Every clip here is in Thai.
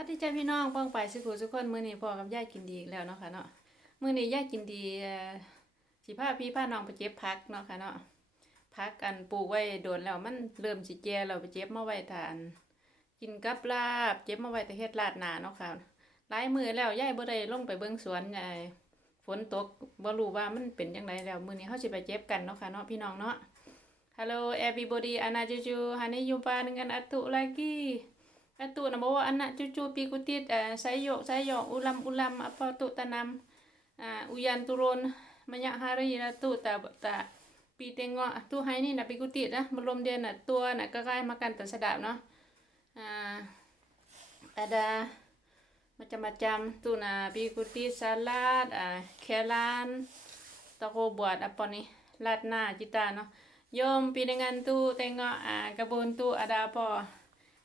วัสดีจ้าพี่น้องป้องไปสุขุสุขคนมื้อนี้พ่อกับยายกินดีอีกแล้วเนาะค่ะเนาะมื้อนี้ยายกินดีเอ่อสิพาพี่พาน้องไปเจ็บผักเนาะค่ะเนาะผักอันปลูกไว้โดนแล้วมันเริ่มสิแก่แล้วไปเจ็บมาไว้ทานกินกับลาบเจ็บมาไว้แต่เฮ็ดลาดหนาเนาะค่ะหลายมื้อแล้วยาบ่ได้ลงไปเบิ่งสวนยายฝนตกบ่รู้ว่ามันเป็นจังไดแล้วมื้อนี้เฮาสิไปเจ็บกันเนาะค่ะเนาะพี่น้องเนาะ Hello everybody anak cucu Hani jumpa dengan atuk lagi กระตูนะบอกว่าอันนะจูจูปีกุติดเอ่าไซโยกไซโยกอุลัมอุลัมอพอตุตะนำอ่าอุยันตุรนมยะฮารีนะตุตะตะปีเตงะตัวไฮนี่น่ะปีกุติดนะมารวมเดือนนะตัวน่ะก็ใกล้มากันตันสดาบเนาะอ่าอาดามาจำมาจำตุนะปีกุติสลัดอ่าเคลานตะโกบวดอะปอนี่ลาดหน้าจิตาเนาะโยมปีในงานตู้เตงะอ่ากระบวนตู้อดาพอ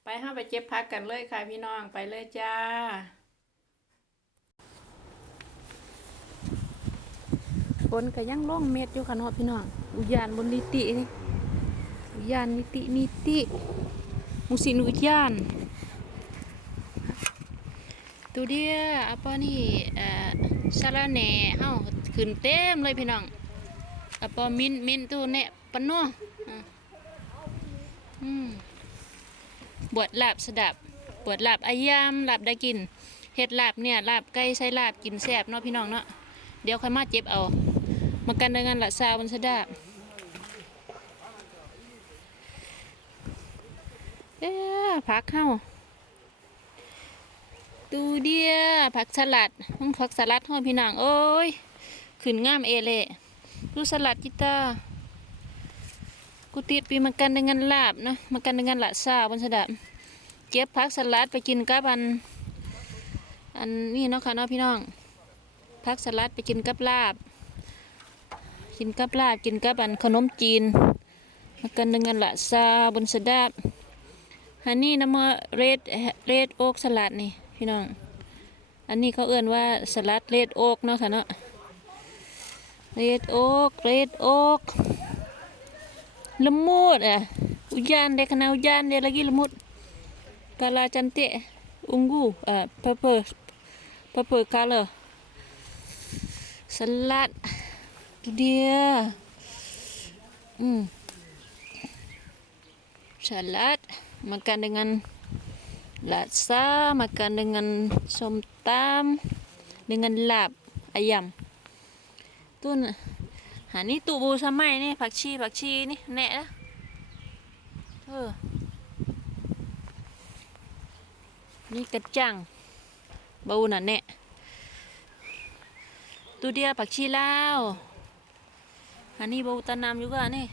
ไปห้าไปเจ็บพักกันเลยค่ะพี่น้องไปเลยจ้า ฝนก็ยังล่องเม็ดอยู่ค่ะเนาะพี่น้อง อุยานบนนิตินี่อุยานนิตินิติมุสินอุยานตูเดีย apa ni uh, salane เฮาขึ้นเต็มเลยพี่น้องอาปอมินมินตูแหน่ปนเนาะอืม บวชลาบสดับบวชลาบอายามลาบได้กินเห็ดลาบเนี่ยลาบไก่ใช้ลาบกินแซบเนาะพี่น้องเนาะเดี๋ยวใครมาเจ็บเอามากันในงานละซาบนสดับเอ้ผักเข้าดูเดียผักสลัดห้องผักสลัดห้องพี่น้องโอ้ยขืนง่ามเอเล่ดูสลัดจิตา kutit pi makan dengan lap nah makan dengan laksa pun sedap เก็บผักสลัดไปกินกับอัน อันนี้เนาะค่ะเนาะพี่น้องผักสลัดไปกินกับลาบ กินกับลาบกินกับอันขนมจีน makan dengan laksa pun sedap อันนี้น้ำมาเรดเรดโอ๊กสลัดนี่พี่น้อง อันนี้เขาเอื้อนว่าสลัดเรดโอ๊กเนาะค่ะเนาะ Red oak, red oak. Lemut ah. Hujan dia kena hujan dia lagi lemut. Color cantik. Ungu, ah purple. Purple color. Salad. Tu dia. Hmm. Salad makan dengan laksa, makan dengan somtam, dengan lap ayam. ต้น หานี่ตูบูสมัยนี่ผักชีผักชีนี่แนะนะเออนี่กระจังบาน่ะแนะตูเดียผักชีลาวอันนี้บาตะนามอยู่ก็นี่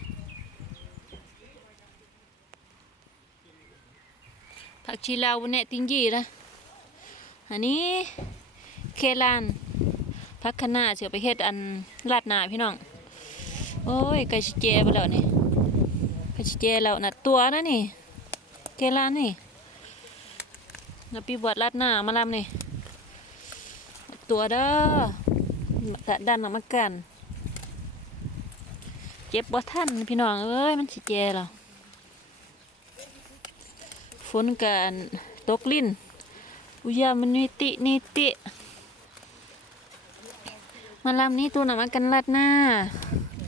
ผักชีลาวแนะติงยีนะอันนี้เคลานพักขนาเสียไปเฮ็ดอันลาดนาพี่น้อง โอ้ยไก่ชิเจไปแล้วนี่ไก่ชิเจแล้วนะตัวนะนี่เกลานี่นับปีบวชลาดหน้ามาลำนี่ตัวเด้อตะดันออกมากันเจ็บบ่ท่านพี่น้องเอ้ยมันสิเจแล้วฝนกันตกลิ้นอุยามันนิตินิติ malam ni tu nak makan latna hmm,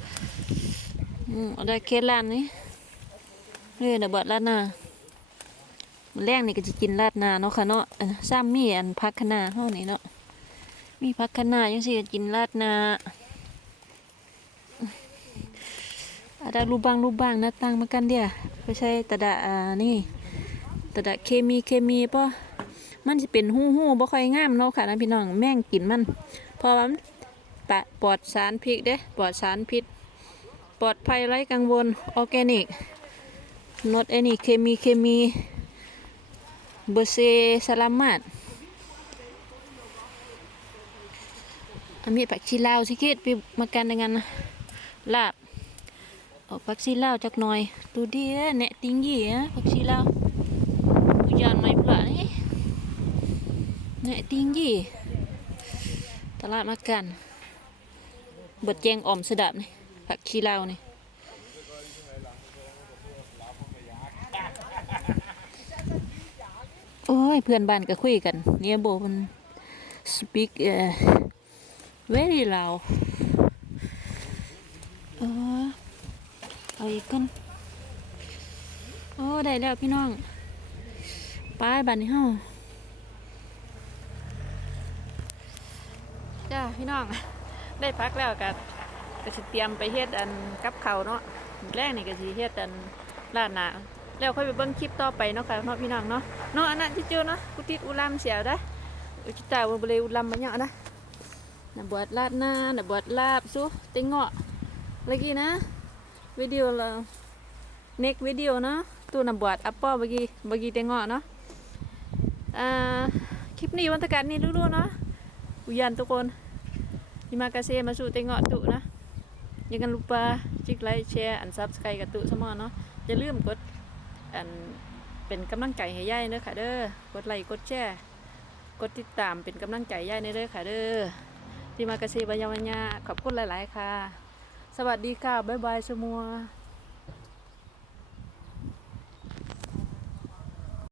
ada kelan ลานี่เนะบดลาดนามันแรงนี่ก็จะกินลาดนาเนาะค่ะเนาะสร้างมีอันพักขนาห้องนี้เนาะมีพักขนายังสิก็กินลาดนาอาดารูบางรูบางนะตั้งมากันเดียไม่ใช่ตะดะอ่านี่ตะดะเคมีเคมีป่ะมันจะเป็นหู้หู้บ่ค่อยงามเนาะค่ะนะพี่น้องแม่งกินมัน พอมันปะปลอดสารพิษเด้ปลอดสารพิษ ปลอดภัยไร้กังวลออแกนิก not any เคมีเคมีเบอร์เซสลามัดอามีผักชีลาวสิคิดไปมากัน dengan ลาบออกผักชีลาวจักหน่อยตูดีแนะติงยี่ฮะผักชีลาวอุจานไม่ปลานี่แนะติงยี่ตลาดมากันเบิดแจงอ่อมสดับนี่ ผักชีลานี่โอ้โอ้ยเพื่อนบ้านก็คุยกันเนี่ยโบมัน speak uh, very loud เออเอาอีกก่อนโอ้ได้แล้วพี่น้องปบ้านนี้เฮาจ้าพี่น้องได้พักแล้วกัน ก็สิเตรียมไปเฮ็ดอันกับเขาเนาะแรกนี่ก็สิเฮ็ดอันลาดหนาแล้วค่อยไปเบิ่งคลิปต่อไปเนาะค่ะเนาะพี่น้องเนาะเนาะอันนั้นที่เจอเนาะกูติดอุลัมเสียได้อุจิตาบ่เลยอุลัมมาเนี่ยนะน่ะบวชลาดหน้าน่ะบวชลาบซุเต็งเงาะ lagi na video lah next video na tu nak buat apa bagi bagi tengok no uh, คลิปนี้วันตะการนี้รู้ๆเนาะอุยันทุกคน Terima kasih masuk tengok tu nah. Jangan lupa klik like, อย่ากันลุปาจิกไลค์แชร์อันซับสไครกับตุเสมอเนาะอย่าลืมกดอันเป็นกำลังใจให้ยายเด้อค่ะเด้อกดไลค์กดแชร์กดติดตามเป็นกำลังใจยายเด้อค่ะเด้อที่มากระซบายาวัญญาขอบคุณหลาย ๆ ค่ะ สวัสดีค่ะ บ๊ายบายสมัว